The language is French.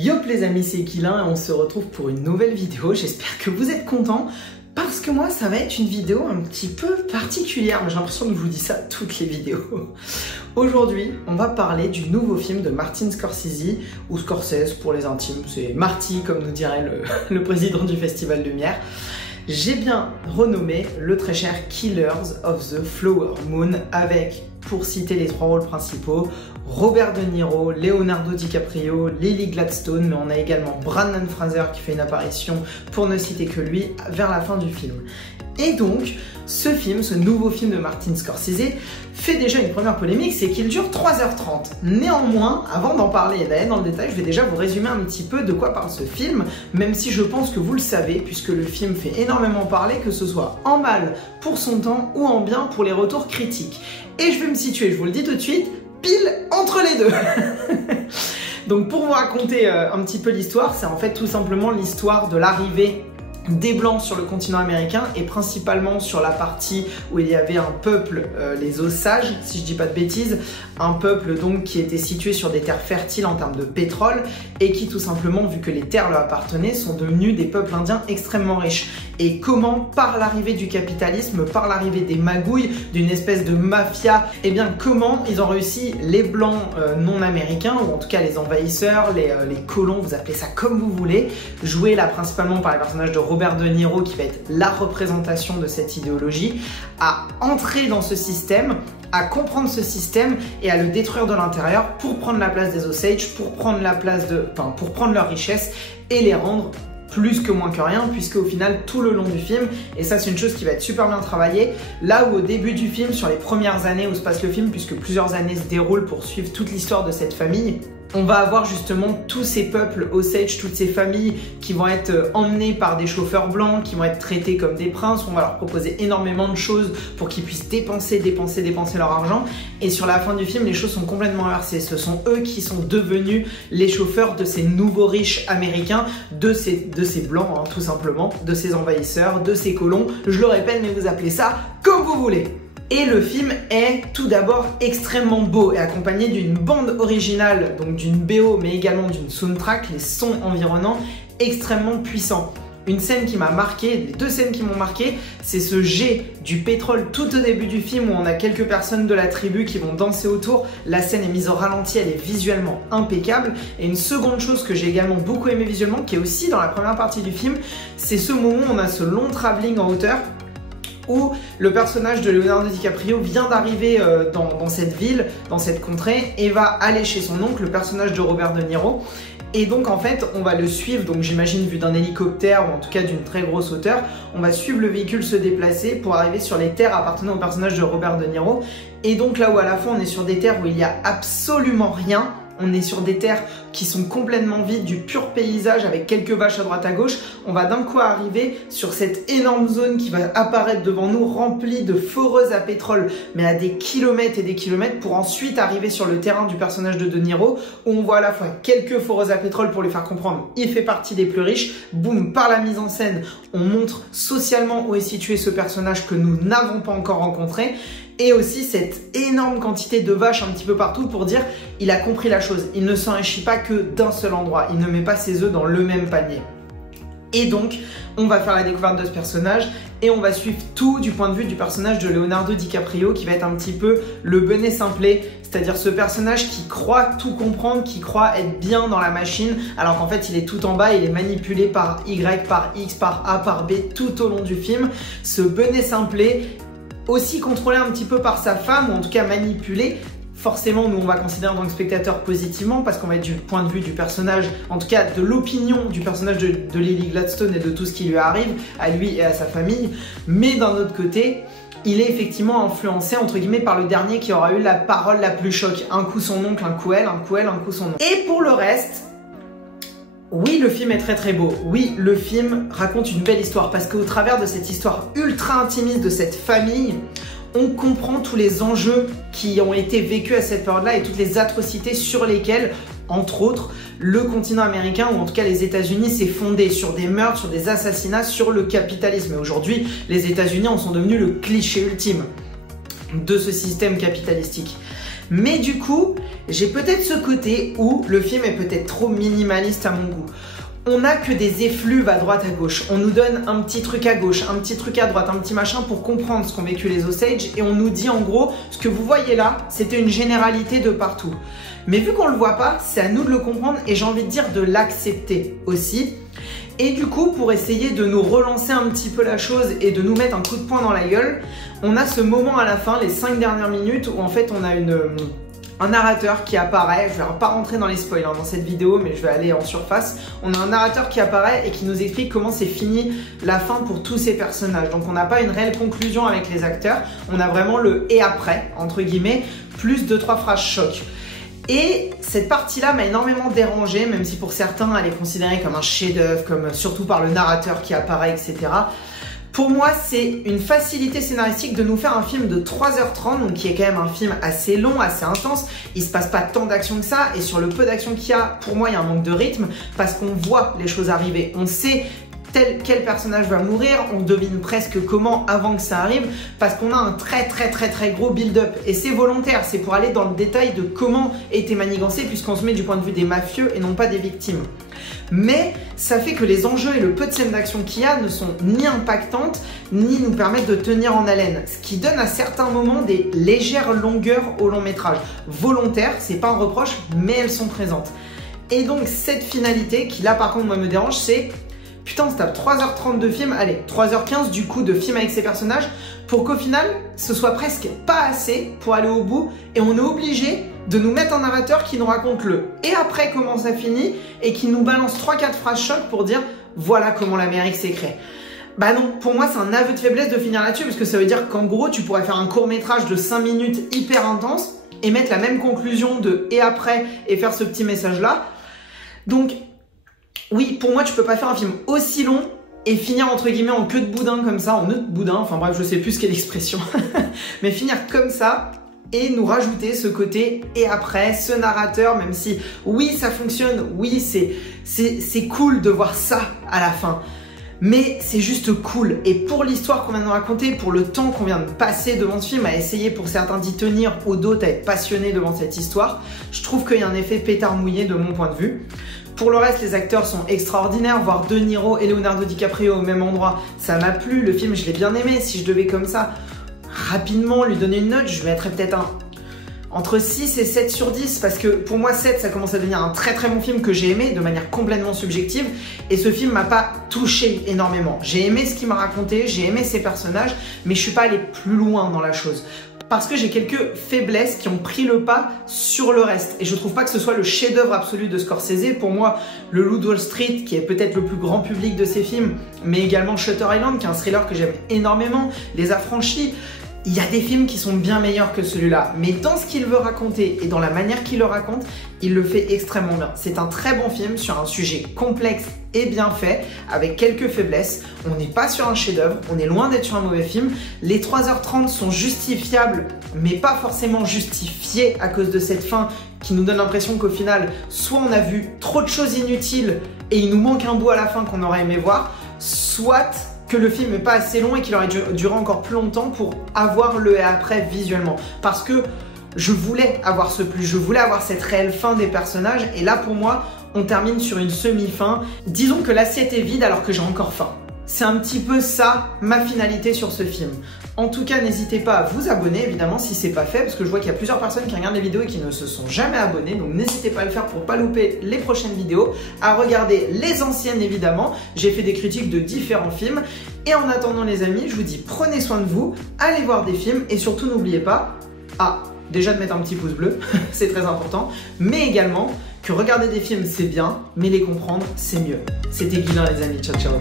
Yo les amis, c'est Guilin et on se retrouve pour une nouvelle vidéo. J'espère que vous êtes contents parce que moi ça va être une vidéo un petit peu particulière. J'ai l'impression que je vous dis ça toutes les vidéos. Aujourd'hui, on va parler du nouveau film de Martin Scorsese, ou Scorsese pour les intimes, c'est Marty comme nous dirait le président du Festival de Lumière. J'ai bien renommé le très cher Killers of the Flower Moon avec, pour citer les trois rôles principaux, Robert De Niro, Leonardo DiCaprio, Lily Gladstone, mais on a également Brandon Fraser qui fait une apparition, pour ne citer que lui, vers la fin du film. Et donc, ce film, ce nouveau film de Martin Scorsese, fait déjà une première polémique, c'est qu'il dure 3h30. Néanmoins, avant d'en parler et d'aller dans le détail, je vais déjà vous résumer un petit peu de quoi parle ce film, même si je pense que vous le savez, puisque le film fait énormément parler, que ce soit en mal pour son temps ou en bien pour les retours critiques. Et je vais me situer, je vous le dis tout de suite, pile entre les deux. Donc pour vous raconter un petit peu l'histoire, c'est en fait tout simplement l'histoire de l'arrivée des Blancs sur le continent américain et principalement sur la partie où il y avait un peuple, les Osages, si je dis pas de bêtises, un peuple donc qui était situé sur des terres fertiles en termes de pétrole et qui tout simplement, vu que les terres leur appartenaient, sont devenus des peuples indiens extrêmement riches. Et comment, par l'arrivée du capitalisme, par l'arrivée des magouilles, d'une espèce de mafia, et bien comment ils ont réussi, les Blancs non américains, ou en tout cas les envahisseurs, les colons, vous appelez ça comme vous voulez, joués là principalement par les personnages de Robert De Niro, qui va être la représentation de cette idéologie, à entrer dans ce système, à comprendre ce système et à le détruire de l'intérieur pour prendre la place des Osage, pour prendre la place pour prendre leur richesse et les rendre plus que moins que rien, puisque au final tout le long du film, et ça c'est une chose qui va être super bien travaillée, là où au début du film, sur les premières années où se passe le film, puisque plusieurs années se déroulent pour suivre toute l'histoire de cette famille, on va avoir justement tous ces peuples Osage, toutes ces familles qui vont être emmenées par des chauffeurs blancs, qui vont être traités comme des princes. On va leur proposer énormément de choses pour qu'ils puissent dépenser leur argent. Et sur la fin du film, les choses sont complètement inversées. Ce sont eux qui sont devenus les chauffeurs de ces nouveaux riches américains, de ces blancs, hein, tout simplement, de ces envahisseurs, de ces colons. Je le répète, mais vous appelez ça comme vous voulez. Et le film est tout d'abord extrêmement beau et accompagné d'une bande originale, donc d'une BO mais également d'une soundtrack, les sons environnants extrêmement puissants. Une scène qui m'a marqué, les deux scènes qui m'ont marqué, c'est ce jet du pétrole tout au début du film où on a quelques personnes de la tribu qui vont danser autour. La scène est mise au ralenti, elle est visuellement impeccable. Et une seconde chose que j'ai également beaucoup aimé visuellement, qui est aussi dans la première partie du film, c'est ce moment où on a ce long travelling en hauteur, où le personnage de Leonardo DiCaprio vient d'arriver dans cette ville, dans cette contrée, et va aller chez son oncle, le personnage de Robert De Niro. Et donc en fait, on va le suivre, donc j'imagine vu d'un hélicoptère ou en tout cas d'une très grosse hauteur, on va suivre le véhicule se déplacer pour arriver sur les terres appartenant au personnage de Robert De Niro. Et donc là où à la fois on est sur des terres où il n'y a absolument rien, on est sur des terres qui sont complètement vides, du pur paysage avec quelques vaches à droite à gauche. On va d'un coup arriver sur cette énorme zone qui va apparaître devant nous, remplie de foreuses à pétrole, mais à des kilomètres et des kilomètres, pour ensuite arriver sur le terrain du personnage de De Niro, où on voit à la fois quelques foreuses à pétrole pour lui faire comprendre il fait partie des plus riches. Boum, par la mise en scène, on montre socialement où est situé ce personnage que nous n'avons pas encore rencontré. Et aussi cette énorme quantité de vaches un petit peu partout pour dire il a compris la chose, il ne s'enrichit pas que d'un seul endroit, il ne met pas ses œufs dans le même panier. Et donc on va faire la découverte de ce personnage et on va suivre tout du point de vue du personnage de Leonardo DiCaprio, qui va être un petit peu le Benet Simplet, c'est-à-dire ce personnage qui croit tout comprendre, qui croit être bien dans la machine, alors qu'en fait il est tout en bas, il est manipulé par Y, par X, par A, par B tout au long du film. Ce Benet Simplet, aussi contrôlé un petit peu par sa femme, ou en tout cas manipulé. Forcément, nous on va considérer en tant que spectateur positivement, parce qu'on va être du point de vue du personnage, en tout cas de l'opinion du personnage de Lily Gladstone et de tout ce qui lui arrive, à lui et à sa famille. Mais d'un autre côté, il est effectivement influencé entre guillemets par le dernier qui aura eu la parole la plus choc. Un coup son oncle, un coup elle, un coup elle, un coup son oncle. Et pour le reste, oui, le film est très très beau. Oui, le film raconte une belle histoire, parce qu'au travers de cette histoire ultra intimiste de cette famille, on comprend tous les enjeux qui ont été vécus à cette période-là et toutes les atrocités sur lesquelles, entre autres, le continent américain, ou en tout cas les États-Unis, s'est fondé sur des meurtres, sur des assassinats, sur le capitalisme. Et aujourd'hui, les États-Unis en sont devenus le cliché ultime de ce système capitalistique. Mais du coup, j'ai peut-être ce côté où le film est peut-être trop minimaliste à mon goût. On n'a que des effluves à droite à gauche. On nous donne un petit truc à gauche, un petit truc à droite, un petit machin pour comprendre ce qu'ont vécu les Osage et on nous dit en gros, ce que vous voyez là, c'était une généralité de partout. Mais vu qu'on le voit pas, c'est à nous de le comprendre et j'ai envie de dire de l'accepter aussi. Et du coup, pour essayer de nous relancer un petit peu la chose et de nous mettre un coup de poing dans la gueule, on a ce moment à la fin, les 5 dernières minutes, où en fait on a un narrateur qui apparaît. Je vais pas rentrer dans les spoils dans cette vidéo, mais je vais aller en surface. On a un narrateur qui apparaît et qui nous explique comment c'est fini la fin pour tous ces personnages. Donc on n'a pas une réelle conclusion avec les acteurs, on a vraiment le « et après » entre guillemets, plus 2-3 phrases choc. Et cette partie-là m'a énormément dérangée, même si pour certains elle est considérée comme un chef-d'œuvre, comme surtout par le narrateur qui apparaît, etc. Pour moi, c'est une facilité scénaristique de nous faire un film de 3h30, donc qui est quand même un film assez long, assez intense. Il se passe pas tant d'action que ça, et sur le peu d'action qu'il y a, pour moi, il y a un manque de rythme, parce qu'on voit les choses arriver. On sait quel personnage va mourir, on devine presque comment avant que ça arrive, parce qu'on a un très gros build-up. Et c'est volontaire, c'est pour aller dans le détail de comment était manigancé, puisqu'on se met du point de vue des mafieux et non pas des victimes. Mais ça fait que les enjeux et le peu de scènes d'action qu'il y a ne sont ni impactantes, ni nous permettent de tenir en haleine. Ce qui donne à certains moments des légères longueurs au long métrage. Volontaire, c'est pas un reproche, mais elles sont présentes. Et donc cette finalité, qui là par contre moi me dérange, c'est... Putain, on se tape 3h30 de film, allez, 3h15 du coup de film avec ces personnages, pour qu'au final, ce soit presque pas assez pour aller au bout, et on est obligé de nous mettre un narrateur qui nous raconte le « et après comment ça finit » et qui nous balance 3-4 phrases choc pour dire « voilà comment l'Amérique s'est créée ». Bah non, pour moi c'est un aveu de faiblesse de finir là-dessus, parce que ça veut dire qu'en gros, tu pourrais faire un court-métrage de 5 minutes hyper intense, et mettre la même conclusion de « et après » et faire ce petit message-là. Donc... oui, pour moi, tu peux pas faire un film aussi long et finir entre guillemets en queue de boudin comme ça, en nœud de boudin, enfin bref, je sais plus ce qu'est l'expression, mais finir comme ça et nous rajouter ce côté et après, ce narrateur, même si oui, ça fonctionne, oui, c'est cool de voir ça à la fin. Mais c'est juste cool. Et pour l'histoire qu'on vient de nous raconter, pour le temps qu'on vient de passer devant ce film, à essayer pour certains d'y tenir, ou d'autres à être passionnés devant cette histoire, je trouve qu'il y a un effet pétard mouillé de mon point de vue. Pour le reste, les acteurs sont extraordinaires, voir De Niro et Leonardo DiCaprio au même endroit, ça m'a plu. Le film, je l'ai bien aimé. Si je devais comme ça, rapidement lui donner une note, je mettrais peut-être entre 6 et 7 sur 10, parce que pour moi 7 ça commence à devenir un très bon film que j'ai aimé de manière complètement subjective, et ce film m'a pas touché énormément. J'ai aimé ce qu'il m'a raconté, j'ai aimé ses personnages, mais je suis pas allé plus loin dans la chose. Parce que j'ai quelques faiblesses qui ont pris le pas sur le reste. Et je trouve pas que ce soit le chef-d'œuvre absolu de Scorsese. Pour moi, Le Loup de Wall Street, qui est peut-être le plus grand public de ses films, mais également Shutter Island, qui est un thriller que j'aime énormément, Les Affranchis, il y a des films qui sont bien meilleurs que celui-là. Mais dans ce qu'il veut raconter et dans la manière qu'il le raconte, il le fait extrêmement bien. C'est un très bon film sur un sujet complexe et bien fait, avec quelques faiblesses. On n'est pas sur un chef-d'œuvre, on est loin d'être sur un mauvais film. Les 3h30 sont justifiables, mais pas forcément justifiés à cause de cette fin qui nous donne l'impression qu'au final, soit on a vu trop de choses inutiles et il nous manque un bout à la fin qu'on aurait aimé voir, soit que le film n'est pas assez long et qu'il aurait duré encore plus longtemps pour avoir le et après visuellement. Parce que je voulais avoir ce plus, je voulais avoir cette réelle fin des personnages, et là pour moi, on termine sur une semi-fin. Disons que l'assiette est vide alors que j'ai encore faim. C'est un petit peu ça, ma finalité sur ce film. En tout cas, n'hésitez pas à vous abonner, évidemment, si c'est pas fait, parce que je vois qu'il y a plusieurs personnes qui regardent les vidéos et qui ne se sont jamais abonnées, donc n'hésitez pas à le faire pour pas louper les prochaines vidéos, à regarder les anciennes, évidemment. J'ai fait des critiques de différents films, et en attendant, les amis, je vous dis prenez soin de vous, allez voir des films, et surtout n'oubliez pas, déjà de mettre un petit pouce bleu, c'est très important, mais également que regarder des films c'est bien, mais les comprendre c'est mieux. C'était Guilain les amis, ciao ciao.